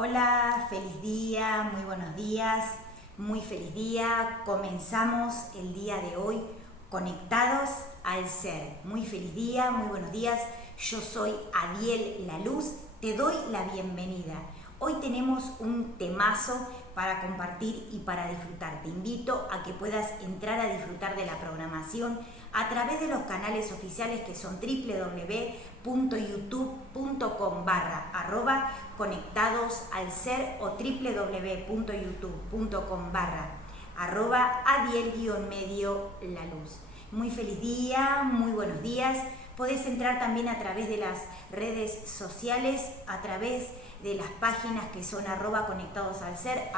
Hola, feliz día, muy buenos días, muy feliz día. Comenzamos el día de hoy conectados al ser. Muy feliz día, muy buenos días. Yo soy Adiel La Luz, te doy la bienvenida. Hoy tenemos un temazo para compartir y para disfrutar. Te invito a que puedas entrar a disfrutar de la programación a través de los canales oficiales que son www.youtube.com/conectados al ser o www.youtube.com/Adiel_La Luz. Muy feliz día, muy buenos días. Podés entrar también a través de las redes sociales, a través de las páginas que son @conectados al ser,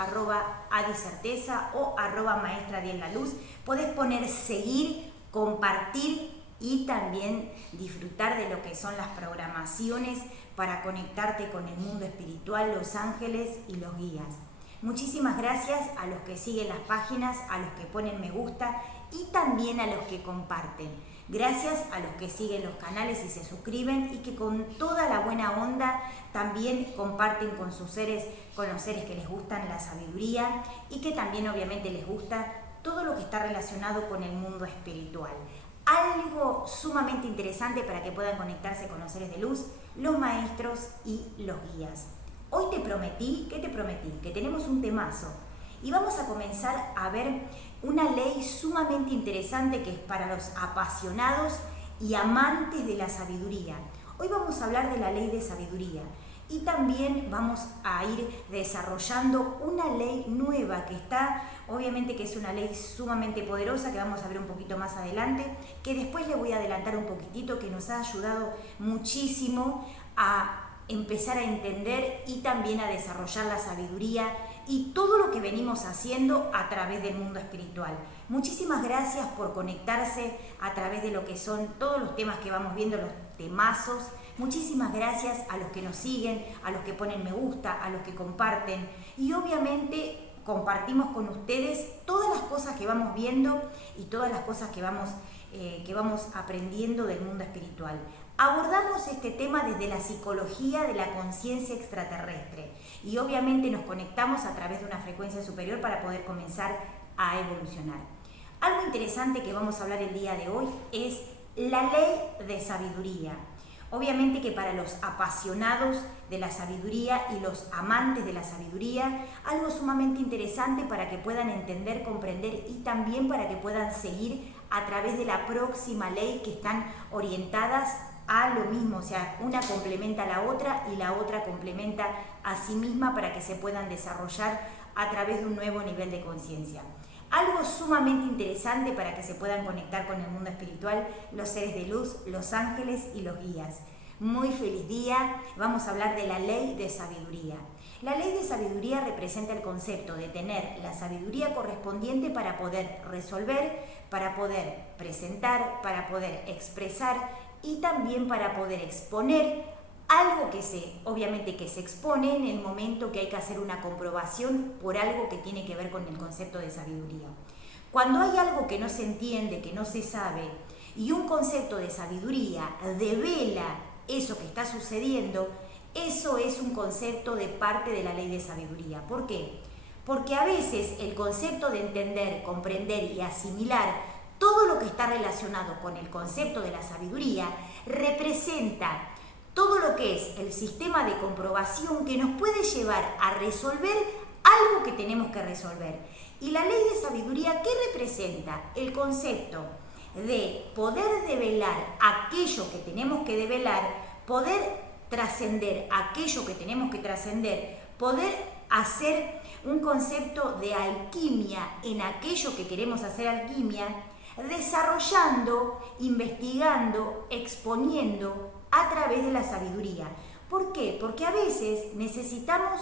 @adicerteza o @maestra Adiel La Luz. Podés poner seguir, compartir y también disfrutar de lo que son las programaciones para conectarte con el mundo espiritual, los ángeles y los guías. Muchísimas gracias a los que siguen las páginas, a los que ponen me gusta y también a los que comparten. Gracias a los que siguen los canales y se suscriben y que con toda la buena onda también comparten con sus seres, con los seres que les gustan la sabiduría y que también obviamente les gusta todo lo que está relacionado con el mundo espiritual. Algo sumamente interesante para que puedan conectarse con los seres de luz, los maestros y los guías. Hoy te prometí, ¿qué te prometí? Que tenemos un temazo y vamos a comenzar a ver una ley sumamente interesante que es para los apasionados y amantes de la sabiduría. Hoy vamos a hablar de la ley de sabiduría y también vamos a ir desarrollando una ley nueva que está, obviamente que es una ley sumamente poderosa que vamos a ver un poquito más adelante, que después le voy a adelantar un poquitito, que nos ha ayudado muchísimo a empezar a entender y también a desarrollar la sabiduría y todo lo que venimos haciendo a través del mundo espiritual. Muchísimas gracias por conectarse a través de lo que son todos los temas que vamos viendo, los temazos. Muchísimas gracias a los que nos siguen, a los que ponen me gusta, a los que comparten y obviamente compartimos con ustedes todas las cosas que vamos viendo y todas las cosas que vamos aprendiendo del mundo espiritual. Abordamos este tema desde la psicología de la conciencia extraterrestre y obviamente nos conectamos a través de una frecuencia superior para poder comenzar a evolucionar. Algo interesante que vamos a hablar el día de hoy es la ley de sabiduría. Obviamente que para los apasionados de la sabiduría y los amantes de la sabiduría, algo sumamente interesante para que puedan entender, comprender y también para que puedan seguir a través de la próxima ley que están orientadas a lo mismo, o sea, una complementa a la otra y la otra complementa a sí misma para que se puedan desarrollar a través de un nuevo nivel de conciencia. Algo sumamente interesante para que se puedan conectar con el mundo espiritual, los seres de luz, los ángeles y los guías. Muy feliz día, vamos a hablar de la ley de sabiduría. La ley de sabiduría representa el concepto de tener la sabiduría correspondiente para poder resolver, para poder presentar, para poder expresar y también para poder exponer algo que obviamente que se expone en el momento que hay que hacer una comprobación por algo que tiene que ver con el concepto de sabiduría. Cuando hay algo que no se entiende, que no se sabe, y un concepto de sabiduría devela eso que está sucediendo, eso es un concepto de parte de la ley de sabiduría. ¿Por qué? Porque a veces el concepto de entender, comprender y asimilar todo lo que está relacionado con el concepto de la sabiduría representa todo lo que es el sistema de comprobación que nos puede llevar a resolver algo que tenemos que resolver. Y la ley de sabiduría, ¿qué representa? El concepto de poder develar aquello que tenemos que develar, poder trascender aquello que tenemos que trascender, poder hacer un concepto de alquimia en aquello que queremos hacer alquimia, desarrollando, investigando, exponiendo a través de la sabiduría. ¿Por qué? Porque a veces necesitamos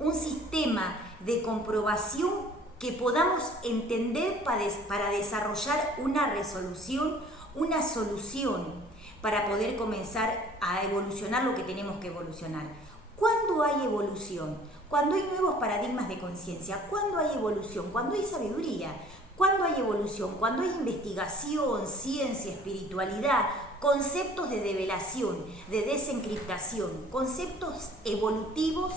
un sistema de comprobación que podamos entender para desarrollar una resolución, una solución, para poder comenzar a evolucionar lo que tenemos que evolucionar. ¿Cuándo hay evolución? Cuando hay nuevos paradigmas de conciencia. ¿Cuándo hay evolución? Cuando hay sabiduría. ¿Cuándo hay evolución? Cuando hay investigación, ciencia, espiritualidad, conceptos de develación, de desencriptación, conceptos evolutivos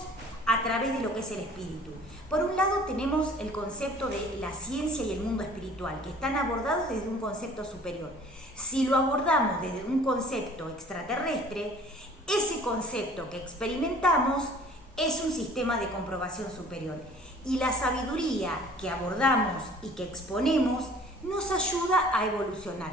a través de lo que es el espíritu. Por un lado tenemos el concepto de la ciencia y el mundo espiritual, que están abordados desde un concepto superior. Si lo abordamos desde un concepto extraterrestre, ese concepto que experimentamos es un sistema de comprobación superior. Y la sabiduría que abordamos y que exponemos nos ayuda a evolucionar.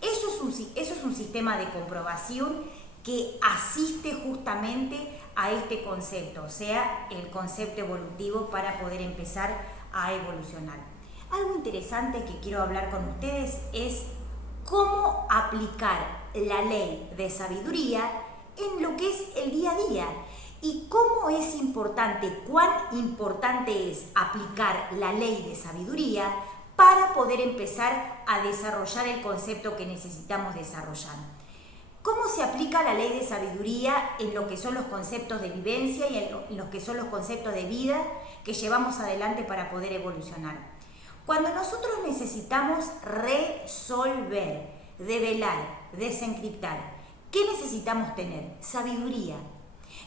Eso es un sistema de comprobación que asiste justamente a este concepto, o sea, el concepto evolutivo para poder empezar a evolucionar. Algo interesante que quiero hablar con ustedes es cómo aplicar la ley de sabiduría en lo que es el día a día y cómo es importante, cuán importante es aplicar la ley de sabiduría para poder empezar a desarrollar el concepto que necesitamos desarrollar. ¿Cómo se aplica la ley de sabiduría en lo que son los conceptos de vivencia y en lo que son los conceptos de vida que llevamos adelante para poder evolucionar? Cuando nosotros necesitamos resolver, develar, desencriptar, ¿qué necesitamos tener? Sabiduría.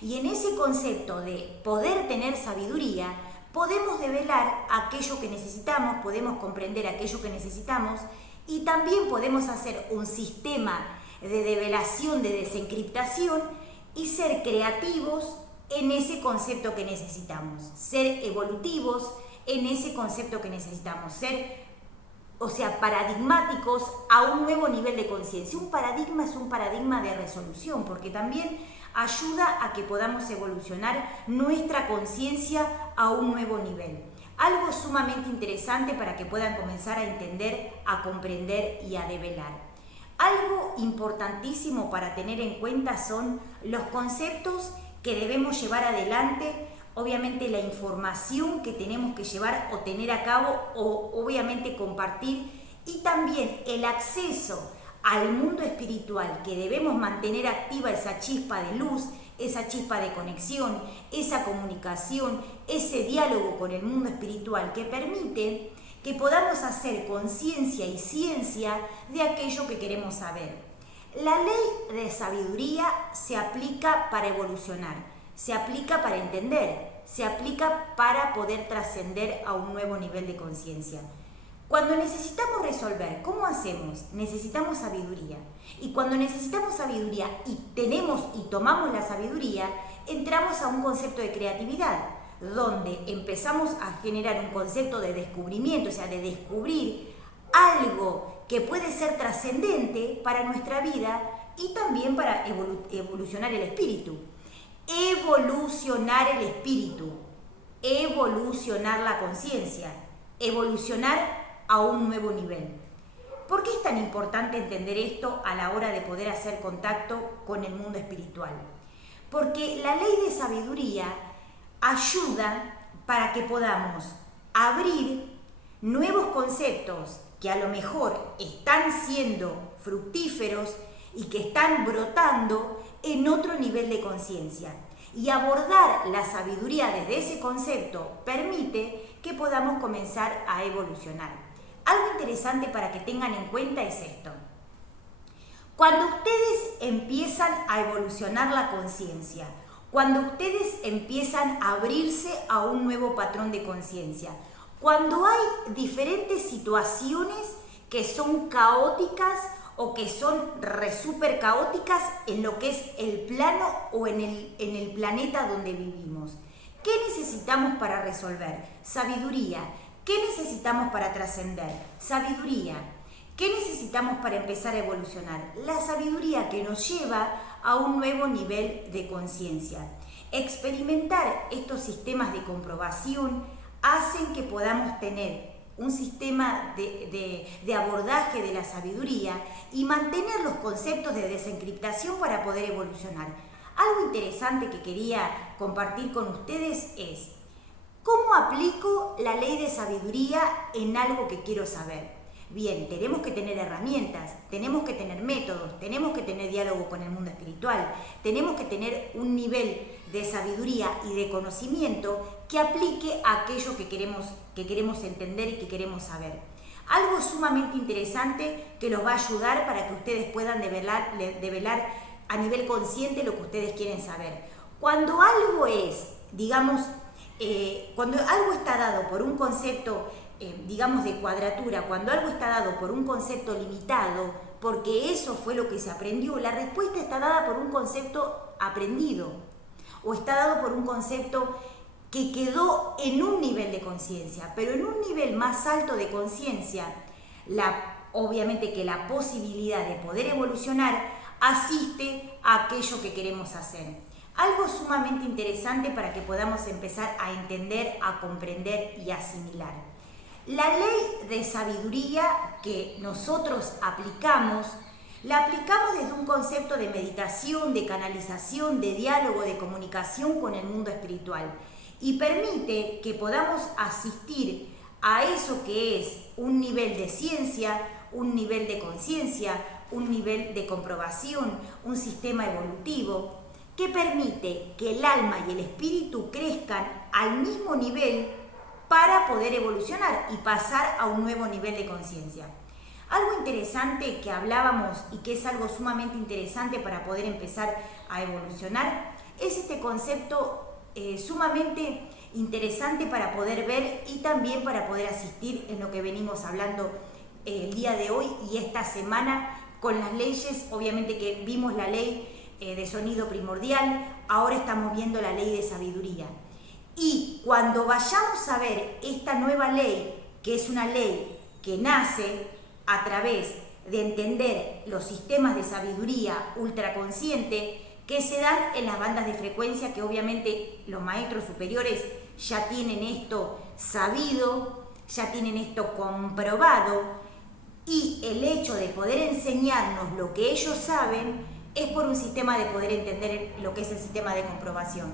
Y en ese concepto de poder tener sabiduría, podemos develar aquello que necesitamos, podemos comprender aquello que necesitamos y también podemos hacer un sistema de develación, de desencriptación y ser creativos en ese concepto que necesitamos, ser evolutivos en ese concepto que necesitamos, ser, paradigmáticos a un nuevo nivel de conciencia. Un paradigma es un paradigma de resolución, porque también ayuda a que podamos evolucionar nuestra conciencia a un nuevo nivel. Algo sumamente interesante para que puedan comenzar a entender, a comprender y a develar. Algo importantísimo para tener en cuenta son los conceptos que debemos llevar adelante, obviamente la información que tenemos que llevar o tener a cabo o obviamente compartir y también el acceso al mundo espiritual, que debemos mantener activa esa chispa de luz, esa chispa de conexión, esa comunicación, ese diálogo con el mundo espiritual que permite que podamos hacer conciencia y ciencia de aquello que queremos saber. La ley de sabiduría se aplica para evolucionar, se aplica para entender, se aplica para poder trascender a un nuevo nivel de conciencia. Cuando necesitamos resolver, ¿cómo hacemos? Necesitamos sabiduría. Y cuando necesitamos sabiduría y tenemos y tomamos la sabiduría, entramos a un concepto de creatividad, donde empezamos a generar un concepto de descubrimiento, o sea, de descubrir algo que puede ser trascendente para nuestra vida y también para evolucionar el espíritu. Evolucionar el espíritu, evolucionar la conciencia, evolucionar a un nuevo nivel. ¿Por qué es tan importante entender esto a la hora de poder hacer contacto con el mundo espiritual? Porque la ley de sabiduría ayuda para que podamos abrir nuevos conceptos que a lo mejor están siendo fructíferos y que están brotando en otro nivel de conciencia. Y abordar la sabiduría desde ese concepto permite que podamos comenzar a evolucionar. Algo interesante para que tengan en cuenta es esto. Cuando ustedes empiezan a evolucionar la conciencia, cuando ustedes empiezan a abrirse a un nuevo patrón de conciencia, cuando hay diferentes situaciones que son caóticas o que son súper caóticas en lo que es el plano o en el planeta donde vivimos. ¿Qué necesitamos para resolver? Sabiduría. ¿Qué necesitamos para trascender? Sabiduría. ¿Qué necesitamos para empezar a evolucionar? La sabiduría que nos lleva a un nuevo nivel de conciencia. Experimentar estos sistemas de comprobación hacen que podamos tener un sistema de abordaje de la sabiduría y mantener los conceptos de desencriptación para poder evolucionar. Algo interesante que quería compartir con ustedes es ¿cómo aplico la ley de sabiduría en algo que quiero saber? Bien, tenemos que tener herramientas, tenemos que tener métodos, tenemos que tener diálogo con el mundo espiritual, tenemos que tener un nivel de sabiduría y de conocimiento que aplique a aquello que queremos entender y que queremos saber. Algo sumamente interesante que los va a ayudar para que ustedes puedan develar a nivel consciente lo que ustedes quieren saber. Cuando algo es digamos, cuando algo está dado por un concepto, digamos, de cuadratura, cuando algo está dado por un concepto limitado, porque eso fue lo que se aprendió, la respuesta está dada por un concepto aprendido, o está dado por un concepto que quedó en un nivel de conciencia, pero en un nivel más alto de conciencia, obviamente que la posibilidad de poder evolucionar asiste a aquello que queremos hacer. Algo sumamente interesante para que podamos empezar a entender, a comprender y asimilar. La ley de sabiduría que nosotros aplicamos, la aplicamos desde un concepto de meditación, de canalización, de diálogo, de comunicación con el mundo espiritual y permite que podamos asistir a eso que es un nivel de ciencia, un nivel de conciencia, un nivel de comprobación, un sistema evolutivo que permite que el alma y el espíritu crezcan al mismo nivel para poder evolucionar y pasar a un nuevo nivel de conciencia. Algo interesante que hablábamos y que es algo sumamente interesante para poder empezar a evolucionar es este concepto sumamente interesante para poder ver y también para poder asistir en lo que venimos hablando el día de hoy y esta semana con las leyes. Obviamente que vimos la ley de sonido primordial, ahora estamos viendo la ley de sabiduría. Y cuando vayamos a ver esta nueva ley, que es una ley que nace a través de entender los sistemas de sabiduría ultraconsciente que se dan en las bandas de frecuencia, que obviamente los maestros superiores ya tienen esto sabido, ya tienen esto comprobado, y el hecho de poder enseñarnos lo que ellos saben es por un sistema de poder entender lo que es el sistema de comprobación.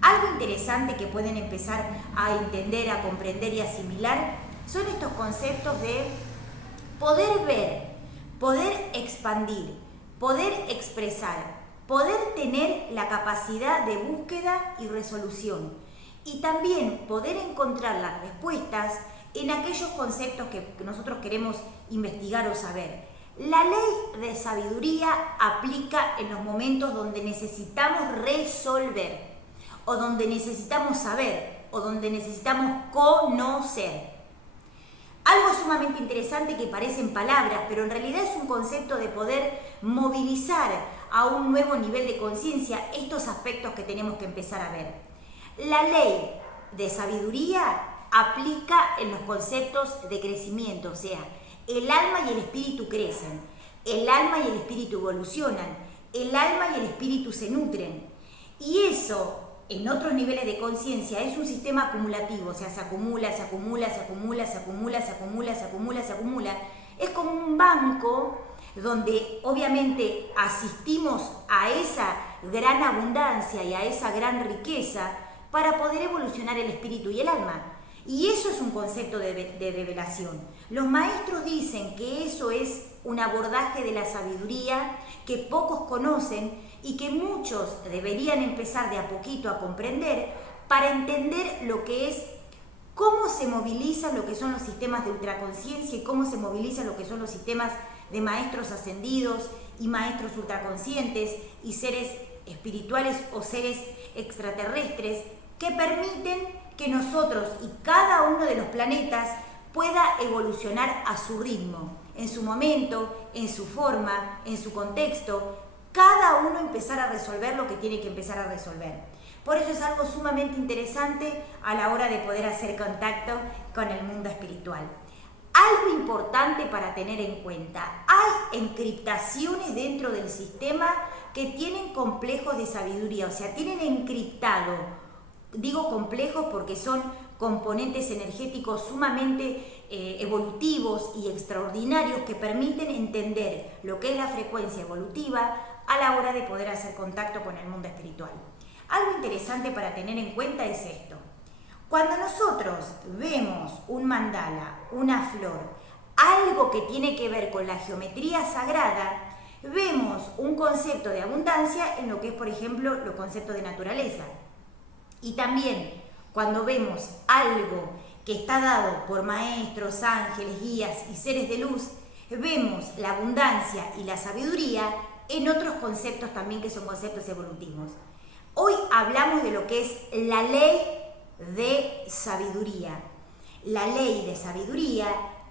Algo interesante que pueden empezar a entender, a comprender y asimilar son estos conceptos de poder ver, poder expandir, poder expresar, poder tener la capacidad de búsqueda y resolución y también poder encontrar las respuestas en aquellos conceptos que nosotros queremos investigar o saber. La ley de sabiduría aplica en los momentos donde necesitamos resolver o donde necesitamos saber o donde necesitamos conocer. Algo sumamente interesante que parecen palabras, pero en realidad es un concepto de poder movilizar a un nuevo nivel de conciencia estos aspectos que tenemos que empezar a ver. La ley de sabiduría aplica en los conceptos de crecimiento, o sea, el alma y el espíritu crecen, el alma y el espíritu evolucionan, el alma y el espíritu se nutren. Y eso, en otros niveles de conciencia, es un sistema acumulativo, o sea, se acumula, se acumula, se acumula, se acumula, se acumula, se acumula, se acumula. Es como un banco donde obviamente asistimos a esa gran abundancia y a esa gran riqueza para poder evolucionar el espíritu y el alma. Y eso es un concepto de revelación. Los maestros dicen que eso es un abordaje de la sabiduría que pocos conocen y que muchos deberían empezar de a poquito a comprender para entender lo que es, cómo se movilizan lo que son los sistemas de ultraconsciencia y cómo se movilizan lo que son los sistemas de maestros ascendidos y maestros ultraconscientes y seres espirituales o seres extraterrestres que permiten que nosotros y cada uno de los planetas pueda evolucionar a su ritmo, en su momento, en su forma, en su contexto, cada uno empezar a resolver lo que tiene que empezar a resolver. Por eso es algo sumamente interesante a la hora de poder hacer contacto con el mundo espiritual. Algo importante para tener en cuenta, hay encriptaciones dentro del sistema que tienen complejos de sabiduría, o sea, tienen encriptado. Digo complejos porque son componentes energéticos sumamente evolutivos y extraordinarios que permiten entender lo que es la frecuencia evolutiva a la hora de poder hacer contacto con el mundo espiritual. Algo interesante para tener en cuenta es esto. Cuando nosotros vemos un mandala, una flor, algo que tiene que ver con la geometría sagrada, vemos un concepto de abundancia en lo que es, por ejemplo, los conceptos de naturaleza. Y también cuando vemos algo que está dado por maestros, ángeles, guías y seres de luz, vemos la abundancia y la sabiduría en otros conceptos también que son conceptos evolutivos. Hoy hablamos de lo que es la ley de sabiduría. La ley de sabiduría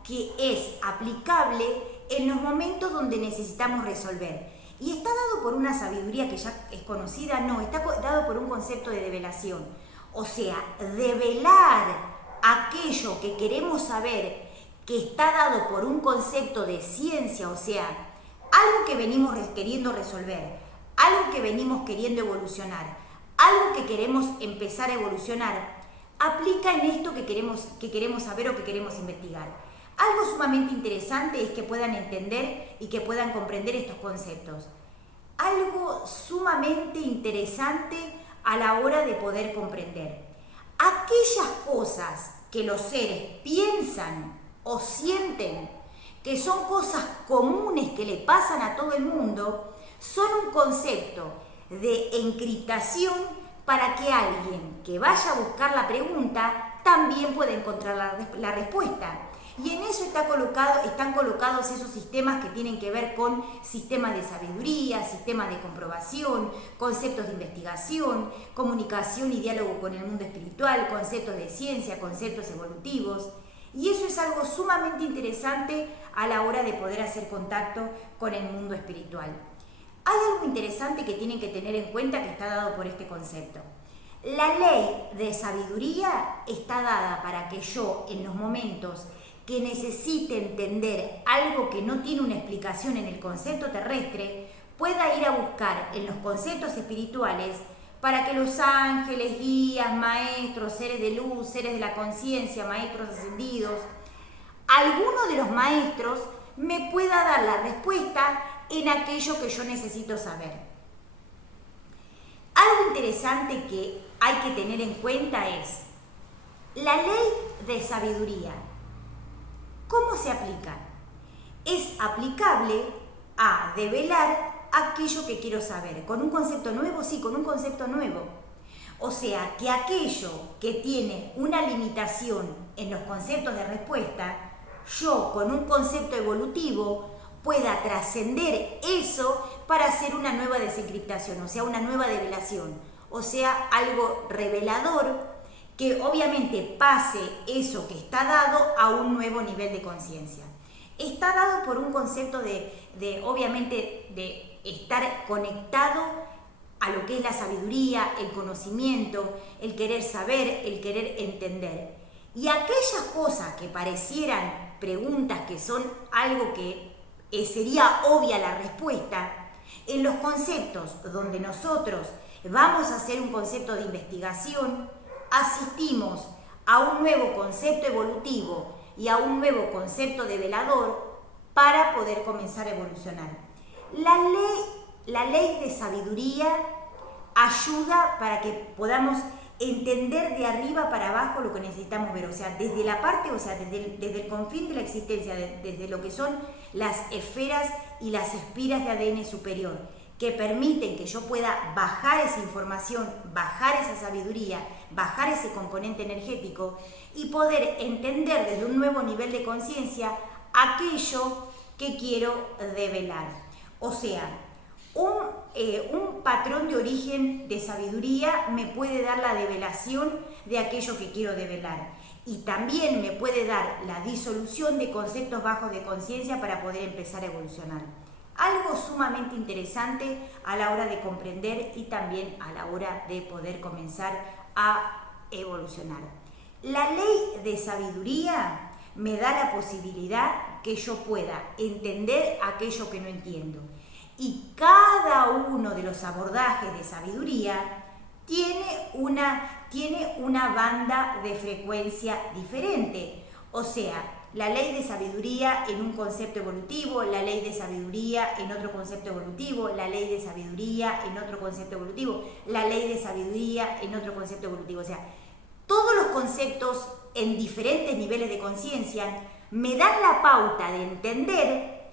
que es aplicable en los momentos donde necesitamos resolver. ¿Y está dado por una sabiduría que ya es conocida? No, está dado por un concepto de develación. O sea, develar aquello que queremos saber, que está dado por un concepto de ciencia, o sea, algo que venimos queriendo resolver, algo que venimos queriendo evolucionar, algo que queremos empezar a evolucionar, aplica en esto que queremos saber o que queremos investigar. Algo sumamente interesante es que puedan entender y que puedan comprender estos conceptos. Algo sumamente interesante a la hora de poder comprender. Aquellas cosas que los seres piensan o sienten, que son cosas comunes que le pasan a todo el mundo, son un concepto de encriptación para que alguien que vaya a buscar la pregunta también pueda encontrar la respuesta. Y en eso están colocados esos sistemas que tienen que ver con sistemas de sabiduría, sistemas de comprobación, conceptos de investigación, comunicación y diálogo con el mundo espiritual, conceptos de ciencia, conceptos evolutivos. Y eso es algo sumamente interesante a la hora de poder hacer contacto con el mundo espiritual. Hay algo interesante que tienen que tener en cuenta que está dado por este concepto. La ley de sabiduría está dada para que yo, en los momentos que necesite entender algo que no tiene una explicación en el concepto terrestre, pueda ir a buscar en los conceptos espirituales para que los ángeles, guías, maestros, seres de luz, seres de la conciencia, maestros ascendidos, alguno de los maestros me pueda dar la respuesta en aquello que yo necesito saber. Algo interesante que hay que tener en cuenta es la ley de sabiduría. ¿Cómo se aplica? Es aplicable a develar aquello que quiero saber. ¿Con un concepto nuevo? Sí, con un concepto nuevo. O sea, que aquello que tiene una limitación en los conceptos de respuesta, yo con un concepto evolutivo pueda trascender eso para hacer una nueva desencriptación, o sea, una nueva develación, o sea, algo revelador que obviamente pase eso que está dado a un nuevo nivel de conciencia. Está dado por un concepto obviamente, de estar conectado a lo que es la sabiduría, el conocimiento, el querer saber, el querer entender. Y aquellas cosas que parecieran preguntas que son algo que sería obvia la respuesta, en los conceptos donde nosotros vamos a hacer un concepto de investigación, asistimos a un nuevo concepto evolutivo y a un nuevo concepto develador para poder comenzar a evolucionar. La ley de sabiduría ayuda para que podamos entender de arriba para abajo lo que necesitamos ver, o sea, desde la parte, o sea, desde el confín de la existencia, desde lo que son las esferas y las espiras de ADN superior, que permiten que yo pueda bajar esa información, bajar esa sabiduría, bajar ese componente energético y poder entender desde un nuevo nivel de conciencia aquello que quiero develar. O sea, un patrón de origen de sabiduría me puede dar la develación de aquello que quiero develar y también me puede dar la disolución de conceptos bajos de conciencia para poder empezar a evolucionar. Algo sumamente interesante a la hora de comprender y también a la hora de poder comenzar a evolucionar. La ley de sabiduría me da la posibilidad que yo pueda entender aquello que no entiendo. Y cada uno de los abordajes de sabiduría tiene una banda de frecuencia diferente. O sea, la ley de sabiduría en un concepto evolutivo, la ley de sabiduría en otro concepto evolutivo, la ley de sabiduría en otro concepto evolutivo, la ley de sabiduría en otro concepto evolutivo. O sea, todos los conceptos en diferentes niveles de conciencia me dan la pauta de entender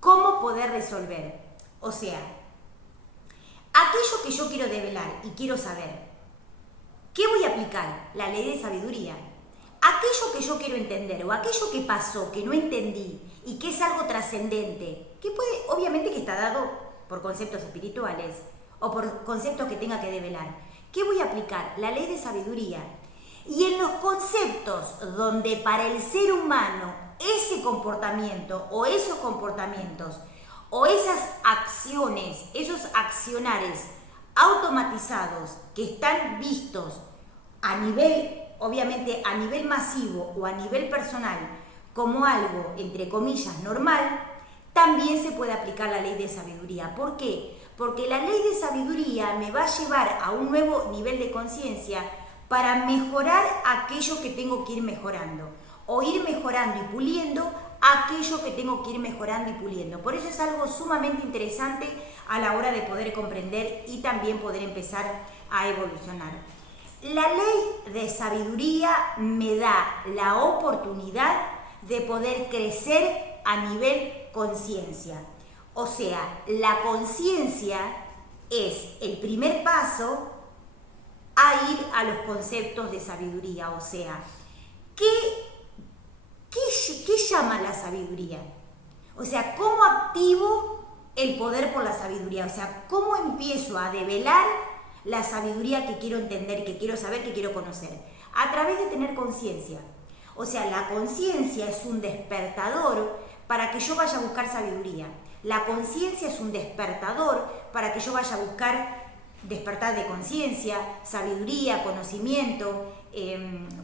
cómo poder resolver. O sea, aquello que yo quiero develar y quiero saber, ¿qué voy a aplicar? La ley de sabiduría. Aquello que yo quiero entender o aquello que pasó, que no entendí y que es algo trascendente, que puede, obviamente que está dado por conceptos espirituales, o por conceptos que tenga que develar. ¿Qué voy a aplicar? La ley de sabiduría. Y en los conceptos donde para el ser humano ese comportamiento o esos comportamientos o esas acciones, esos accionares automatizados que están vistos a nivel, obviamente a nivel masivo o a nivel personal, como algo, entre comillas, normal, también se puede aplicar la ley de sabiduría. ¿Por qué? Porque la ley de sabiduría me va a llevar a un nuevo nivel de conciencia para mejorar aquello que tengo que ir mejorando, o ir mejorando y puliendo aquello que tengo que ir mejorando y puliendo. Por eso es algo sumamente interesante a la hora de poder comprender y también poder empezar a evolucionar. La ley de sabiduría me da la oportunidad de poder crecer a nivel conciencia. O sea, la conciencia es el primer paso a ir a los conceptos de sabiduría. O sea, ¿qué llama la sabiduría? O sea, ¿cómo activo el poder por la sabiduría? O sea, ¿cómo empiezo a develar la sabiduría que quiero entender, que quiero saber, que quiero conocer? A través de tener conciencia. O sea, la conciencia es un despertador para que yo vaya a buscar sabiduría. La conciencia es un despertador para que yo vaya a buscar despertar de conciencia, sabiduría, conocimiento,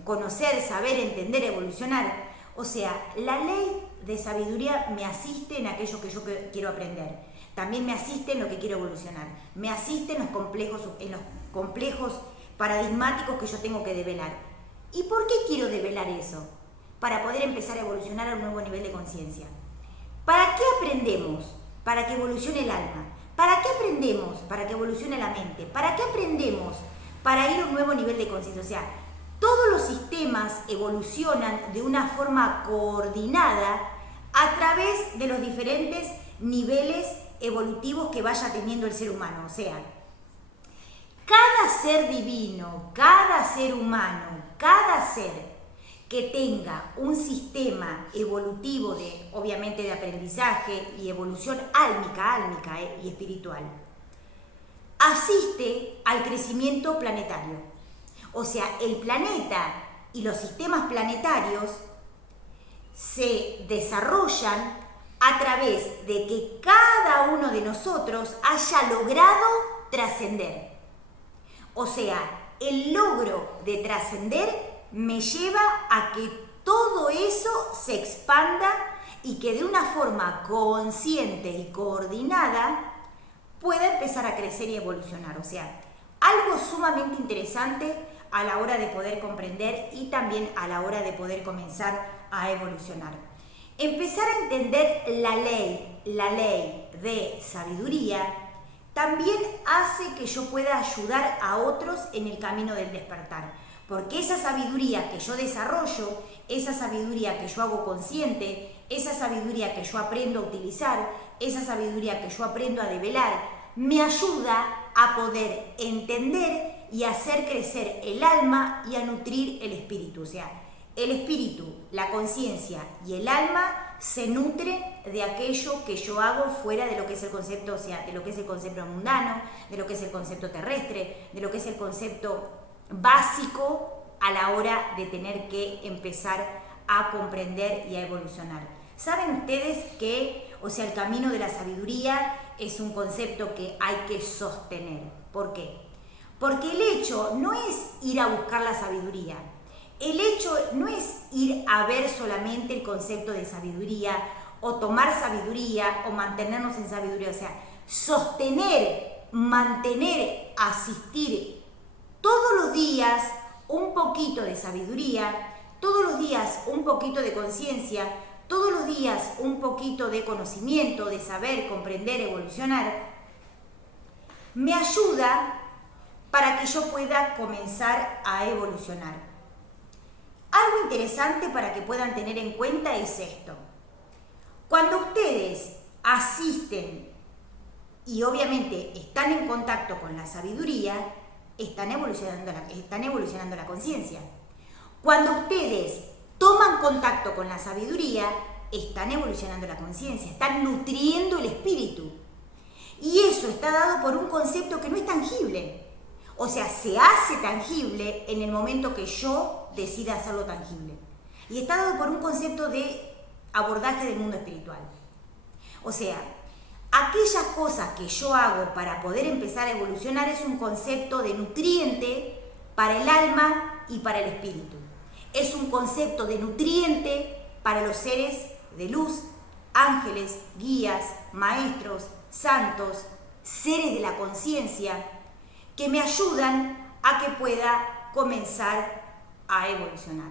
conocer, saber, entender, evolucionar. O sea, la ley de sabiduría me asiste en aquello que yo quiero aprender. También me asiste en lo que quiero evolucionar. Me asiste en los complejos paradigmáticos que yo tengo que develar. ¿Y por qué quiero develar eso? Para poder empezar a evolucionar a un nuevo nivel de conciencia. ¿Para qué aprendemos? Para que evolucione el alma. ¿Para qué aprendemos? Para que evolucione la mente. ¿Para qué aprendemos? Para ir a un nuevo nivel de conciencia. O sea, todos los sistemas evolucionan de una forma coordinada a través de los diferentes niveles evolutivos que vaya teniendo el ser humano. O sea, cada ser divino, cada ser humano, cada ser que tenga un sistema evolutivo obviamente de aprendizaje y evolución álmica y espiritual, asiste al crecimiento planetario. O sea, el planeta y los sistemas planetarios se desarrollan a través de que cada uno de nosotros haya logrado trascender. O sea, el logro de trascender me lleva a que todo eso se expanda y que de una forma consciente y coordinada pueda empezar a crecer y evolucionar. O sea, algo sumamente interesante a la hora de poder comprender y también a la hora de poder comenzar a evolucionar. Empezar a entender la ley de sabiduría, también hace que yo pueda ayudar a otros en el camino del despertar. Porque esa sabiduría que yo desarrollo, esa sabiduría que yo hago consciente, esa sabiduría que yo aprendo a utilizar, esa sabiduría que yo aprendo a develar, me ayuda a poder entender y hacer crecer el alma y a nutrir el espíritu. O sea, el espíritu, la conciencia y el alma se nutre de aquello que yo hago fuera de lo que es el concepto, o sea, de lo que es el concepto mundano, de lo que es el concepto terrestre, de lo que es el concepto básico a la hora de tener que empezar a comprender y a evolucionar. ¿Saben ustedes que, o sea, el camino de la sabiduría es un concepto que hay que sostener? ¿Por qué? Porque el hecho no es ir a buscar la sabiduría. El hecho no es ir a ver solamente el concepto de sabiduría o tomar sabiduría o mantenernos en sabiduría. O sea, sostener, mantener, asistir todos los días un poquito de sabiduría, todos los días un poquito de conciencia, todos los días un poquito de conocimiento, de saber, comprender, evolucionar, me ayuda para que yo pueda comenzar a evolucionar. Algo interesante para que puedan tener en cuenta es esto. Cuando ustedes asisten y obviamente están en contacto con la sabiduría, están evolucionando la conciencia. Cuando ustedes toman contacto con la sabiduría, están evolucionando la conciencia, están nutriendo el espíritu. Y eso está dado por un concepto que no es tangible. O sea, se hace tangible en el momento que yo decida hacerlo tangible. Y está dado por un concepto de abordaje del mundo espiritual. O sea, aquellas cosas que yo hago para poder empezar a evolucionar es un concepto de nutriente para el alma y para el espíritu. Es un concepto de nutriente para los seres de luz, ángeles, guías, maestros, santos, seres de la conciencia, que me ayudan a que pueda comenzar a evolucionar.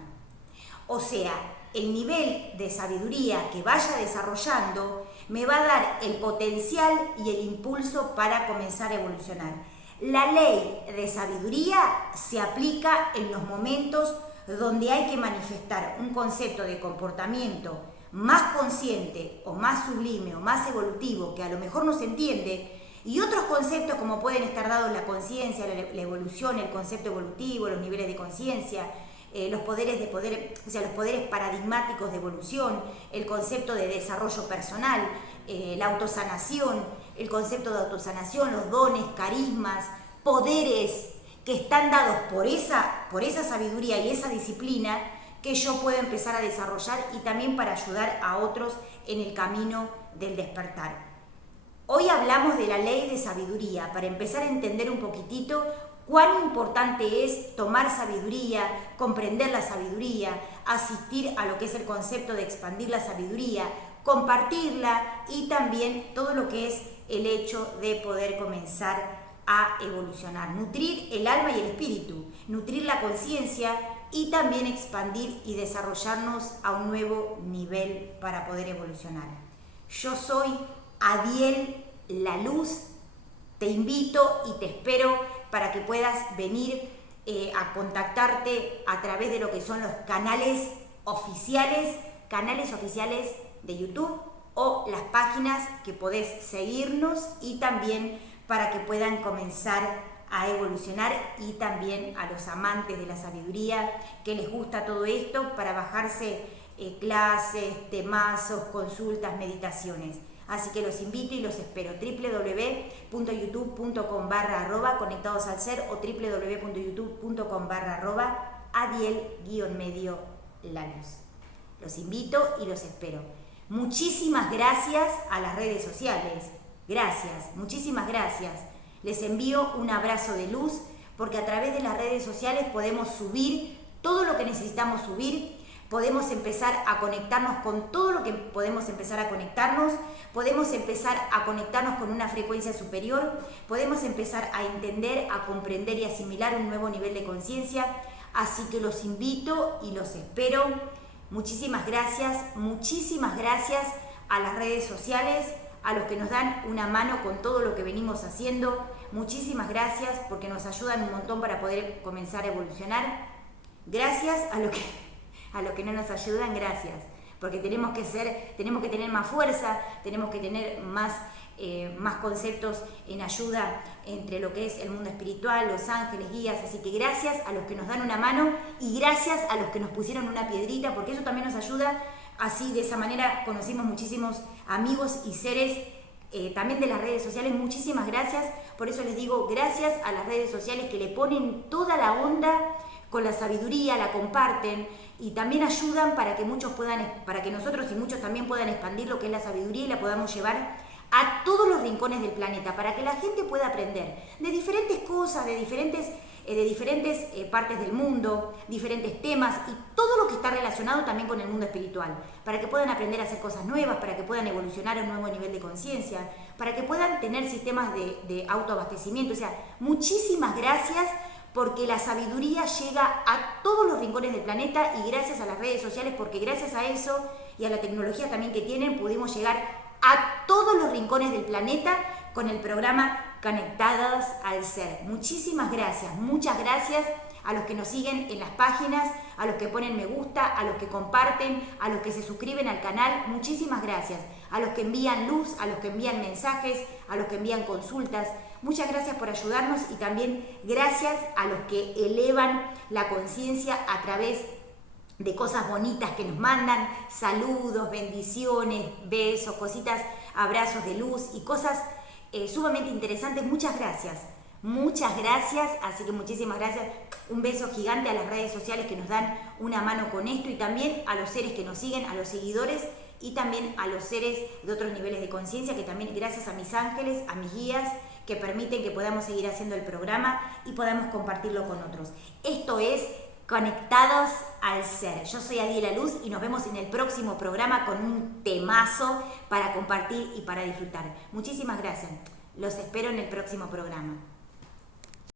O sea, el nivel de sabiduría que vaya desarrollando me va a dar el potencial y el impulso para comenzar a evolucionar. La ley de sabiduría se aplica en los momentos donde hay que manifestar un concepto de comportamiento más consciente o más sublime o más evolutivo que a lo mejor no se entiende, y otros conceptos como pueden estar dados la conciencia, la evolución, el concepto evolutivo, los niveles de conciencia, los poderes de poder, o sea, los poderes paradigmáticos de evolución, el concepto de desarrollo personal, la autosanación, el concepto de autosanación, los dones, carismas, poderes que están dados por esa sabiduría y esa disciplina que yo puedo empezar a desarrollar, y también para ayudar a otros en el camino del despertar. Hoy hablamos de la ley de sabiduría para empezar a entender un poquitito cuán importante es tomar sabiduría, comprender la sabiduría, asistir a lo que es el concepto de expandir la sabiduría, compartirla, y también todo lo que es el hecho de poder comenzar a evolucionar, nutrir el alma y el espíritu, nutrir la conciencia y también expandir y desarrollarnos a un nuevo nivel para poder evolucionar. Yo soy Adiel La Luz, te invito y te espero para que puedas venir a contactarte a través de lo que son los canales oficiales de YouTube, o las páginas que podés seguirnos, y también para que puedan comenzar a evolucionar, y también a los amantes de la sabiduría que les gusta todo esto, para bajarse clases, temazos, consultas, meditaciones. Así que los invito y los espero. www.youtube.com/conectados-al-ser o www.youtube.com/Adiel_La Luz. Los invito y los espero. Muchísimas gracias a las redes sociales. Gracias, muchísimas gracias. Les envío un abrazo de luz, porque a través de las redes sociales podemos subir todo lo que necesitamos subir. Podemos empezar a conectarnos con todo lo que podemos empezar a conectarnos, podemos empezar a conectarnos con una frecuencia superior, podemos empezar a entender, a comprender y asimilar un nuevo nivel de conciencia. Así que los invito y los espero. Muchísimas gracias a las redes sociales, a los que nos dan una mano con todo lo que venimos haciendo. Muchísimas gracias, porque nos ayudan un montón para poder comenzar a evolucionar. Gracias a los que no nos ayudan, gracias, porque tenemos que tener más fuerza, tenemos que tener más conceptos en ayuda entre lo que es el mundo espiritual, los ángeles, guías. Así que gracias a los que nos dan una mano, y gracias a los que nos pusieron una piedrita, porque eso también nos ayuda. Así, de esa manera, conocimos muchísimos amigos y seres también de las redes sociales. Muchísimas gracias. Por eso les digo gracias a las redes sociales, que le ponen toda la onda con la sabiduría, la comparten, y también ayudan para que nosotros y muchos también puedan expandir lo que es la sabiduría y la podamos llevar a todos los rincones del planeta, para que la gente pueda aprender de diferentes cosas, de diferentes partes del mundo, diferentes temas, y todo lo que está relacionado también con el mundo espiritual, para que puedan aprender a hacer cosas nuevas, para que puedan evolucionar a un nuevo nivel de conciencia, para que puedan tener sistemas de autoabastecimiento. O sea, muchísimas gracias, porque la sabiduría llega a todos los rincones del planeta, y gracias a las redes sociales, porque gracias a eso y a la tecnología también que tienen, pudimos llegar a todos los rincones del planeta con el programa Conectados al Ser. Muchísimas gracias, muchas gracias a los que nos siguen en las páginas, a los que ponen me gusta, a los que comparten, a los que se suscriben al canal. Muchísimas gracias a los que envían luz, a los que envían mensajes, a los que envían consultas. Muchas gracias por ayudarnos, y también gracias a los que elevan la conciencia a través de cosas bonitas que nos mandan, saludos, bendiciones, besos, cositas, abrazos de luz y cosas sumamente interesantes. Muchas gracias. Muchas gracias, así que muchísimas gracias. Un beso gigante a las redes sociales que nos dan una mano con esto y también a los seres que nos siguen, a los seguidores y también a los seres de otros niveles de conciencia, que también gracias a mis ángeles, a mis guías, que permiten que podamos seguir haciendo el programa y podamos compartirlo con otros. Esto es Conectados al Ser. Yo soy Adiela Luz y nos vemos en el próximo programa con un temazo para compartir y para disfrutar. Muchísimas gracias. Los espero en el próximo programa.